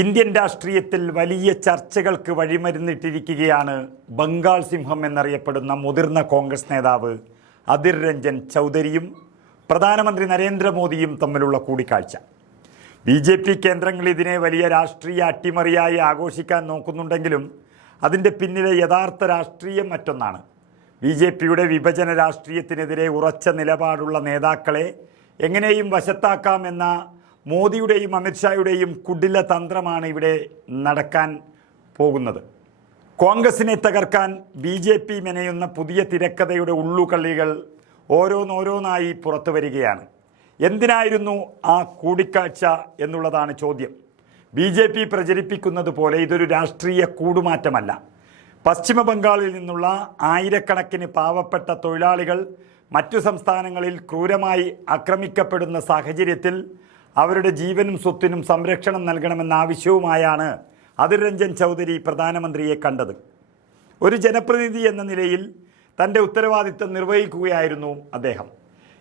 Indian രാഷ്ട്രീയത്തിൽ വലിയ ചർച്ചകൾക്ക് വഴിമരുന്നിട്ടിരിക്കുകയാണ് ബംഗാൾ സിംഹം എന്നറിയപ്പെടുന്ന മുതിർന്ന കോൺഗ്രസ് നേതാവ് അതിർ രഞ്ജൻ ചൗധരിയും പ്രധാനമന്ത്രി നരേന്ദ്രമോദിയും തമ്മിലുള്ള കൂടിക്കാഴ്ച. ബി ജെ പി കേന്ദ്രങ്ങൾ ഇതിനെ വലിയ രാഷ്ട്രീയ അട്ടിമറിയായി ആഘോഷിക്കാൻ നോക്കുന്നുണ്ടെങ്കിലും അതിന്റെ പിന്നിലെ യഥാർത്ഥ രാഷ്ട്രീയം മറ്റൊന്നാണ്. ബി ജെ പിയുടെ വിഭജന രാഷ്ട്രീയത്തിനെതിരെ ഉറച്ച നിലപാടുള്ള നേതാക്കളെ എങ്ങനെയും വശത്താക്കാമെന്ന മോദിയുടെയും അമിത്ഷായുടെയും കുടില തന്ത്രമാണ് ഇവിടെ നടക്കാൻ പോകുന്നത്. കോൺഗ്രസിനെ തകർക്കാൻ ബി ജെ പി മെനയുന്ന പുതിയ തിരക്കഥയുടെ ഉള്ളുകളികൾ ഓരോന്നോരോന്നായി പുറത്തു വരികയാണ്. എന്തിനായിരുന്നു ആ കൂടിക്കാഴ്ച എന്നുള്ളതാണ് ചോദ്യം. ബി ജെ പി പ്രചരിപ്പിക്കുന്നത് പോലെ ഇതൊരു രാഷ്ട്രീയ കൂടുമാറ്റമല്ല. പശ്ചിമ ബംഗാളിൽ നിന്നുള്ള ആയിരക്കണക്കിന് പാവപ്പെട്ട തൊഴിലാളികൾ മറ്റു സംസ്ഥാനങ്ങളിൽ ക്രൂരമായി ആക്രമിക്കപ്പെടുന്ന സാഹചര്യത്തിൽ അവരുടെ ജീവനും സ്വത്തിനും സംരക്ഷണം നൽകണമെന്ന ആവശ്യവുമായാണ് അതിർ രഞ്ജൻ ചൗധരി പ്രധാനമന്ത്രിയെ കണ്ടത്. ഒരു ജനപ്രതിനിധി എന്ന നിലയിൽ തന്റെ ഉത്തരവാദിത്തം നിർവഹിക്കുകയായിരുന്നു അദ്ദേഹം.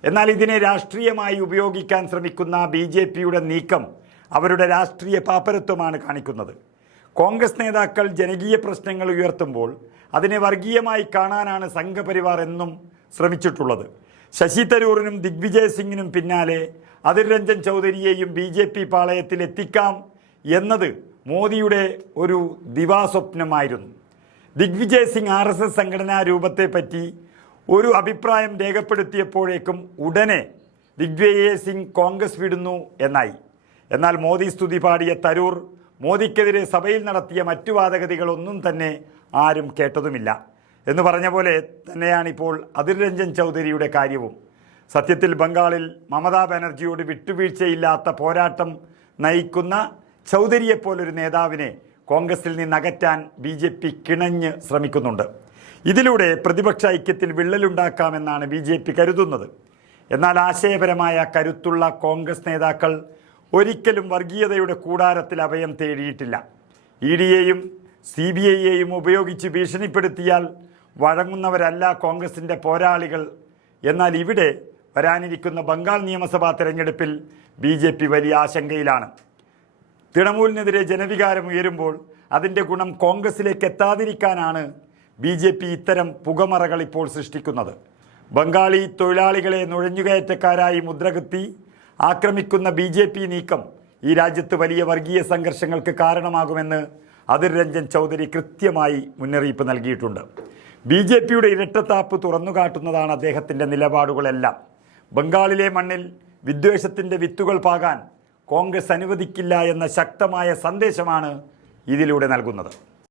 എന്നാൽ ഇതിനെ രാഷ്ട്രീയമായി ഉപയോഗിക്കാൻ ശ്രമിക്കുന്ന ബി ജെ പിയുടെ നീക്കം അവരുടെ രാഷ്ട്രീയ പാപ്പരത്വമാണ് കാണിക്കുന്നത്. കോൺഗ്രസ് നേതാക്കൾ ജനകീയ പ്രശ്നങ്ങൾ ഉയർത്തുമ്പോൾ അതിനെ വർഗീയമായി കാണാനാണ് സംഘപരിവാർ എന്നും ശ്രമിച്ചിട്ടുള്ളത്. ശശി തരൂറിനും ദിഗ്വിജയ് സിംഗിനും പിന്നാലെ അതിർ രഞ്ജൻ ചൗധരിയെയും ബി ജെ പി പാളയത്തിലെത്തിക്കാം എന്നത് മോദിയുടെ ഒരു ദിവാസ്വപ്നമായിരുന്നു. Digvijay Singh R S S സംഘടനാ രൂപത്തെപ്പറ്റി ഒരു അഭിപ്രായം രേഖപ്പെടുത്തിയപ്പോഴേക്കും ഉടനെ ദിഗ്വിജയ് സിംഗ് കോൺഗ്രസ് വിടുന്നു എന്നായി. എന്നാൽ മോദി സ്തുതി പാടിയ തരൂർ മോദിക്കെതിരെ സഭയിൽ നടത്തിയ മറ്റു വാദഗതികളൊന്നും തന്നെ ആരും കേട്ടതുമില്ല. എന്ന് പറഞ്ഞ പോലെ തന്നെയാണിപ്പോൾ അതിർ രഞ്ജൻ ചൗധരിയുടെ കാര്യവും. സത്യത്തിൽ ബംഗാളിൽ മമതാ ബാനർജിയോട് വിട്ടുവീഴ്ചയില്ലാത്ത പോരാട്ടം നയിക്കുന്ന ചൗധരിയെപ്പോലൊരു നേതാവിനെ കോൺഗ്രസിൽ നിന്ന് അകറ്റാൻ ബി ജെ പി കിണഞ്ഞ് ശ്രമിക്കുന്നുണ്ട്. ഇതിലൂടെ പ്രതിപക്ഷ ഐക്യത്തിൽ വിള്ളലുണ്ടാക്കാമെന്നാണ് ബി ജെ പി കരുതുന്നത്. എന്നാൽ ആശയപരമായ കരുത്തുള്ള കോൺഗ്രസ് നേതാക്കൾ ഒരിക്കലും വർഗീയതയുടെ കൂടാരത്തിൽ അഭയം തേടിയിട്ടില്ല. ഇ ഡിയെയും സി ബി ഐയെയും ഉപയോഗിച്ച് ഭീഷണിപ്പെടുത്തിയാൽ വഴങ്ങുന്നവരല്ല കോൺഗ്രസിന്റെ പോരാളികൾ. എന്നാൽ ഇവിടെ വരാനിരിക്കുന്ന ബംഗാൾ നിയമസഭാ തെരഞ്ഞെടുപ്പിൽ ബി ജെ പി വലിയ ആശങ്കയിലാണ്. തൃണമൂലിനെതിരെ ജനവികാരം ഉയരുമ്പോൾ അതിന്റെ ഗുണം കോൺഗ്രസിലേക്ക് എത്താതിരിക്കാനാണ് ബി ജെ പി ഇത്തരം പുകമറകൾ ഇപ്പോൾ സൃഷ്ടിക്കുന്നത്. ബംഗാളി തൊഴിലാളികളെ നുഴഞ്ഞുകയറ്റക്കാരായി മുദ്രകുത്തി ആക്രമിക്കുന്ന ബി ജെ പി നീക്കം ഈ രാജ്യത്ത് വലിയ വർഗീയ സംഘർഷങ്ങൾക്ക് കാരണമാകുമെന്ന് അതിർ രഞ്ജൻ ചൗധരി കൃത്യമായി മുന്നറിയിപ്പ് നൽകിയിട്ടുണ്ട്. ബി ജെ പിയുടെ ഇരട്ടത്താപ്പ് തുറന്നു കാട്ടുന്നതാണ് അദ്ദേഹത്തിന്റെ നിലപാടുകളെല്ലാം. ബംഗാളിലെ മണ്ണിൽ വിദ്വേഷത്തിന്റെ വിത്തുകൾ പാകാൻ കോൺഗ്രസ് അനുവദിക്കില്ല എന്ന ശക്തമായ സന്ദേശമാണ് ഇതിലൂടെ നൽകുന്നത്.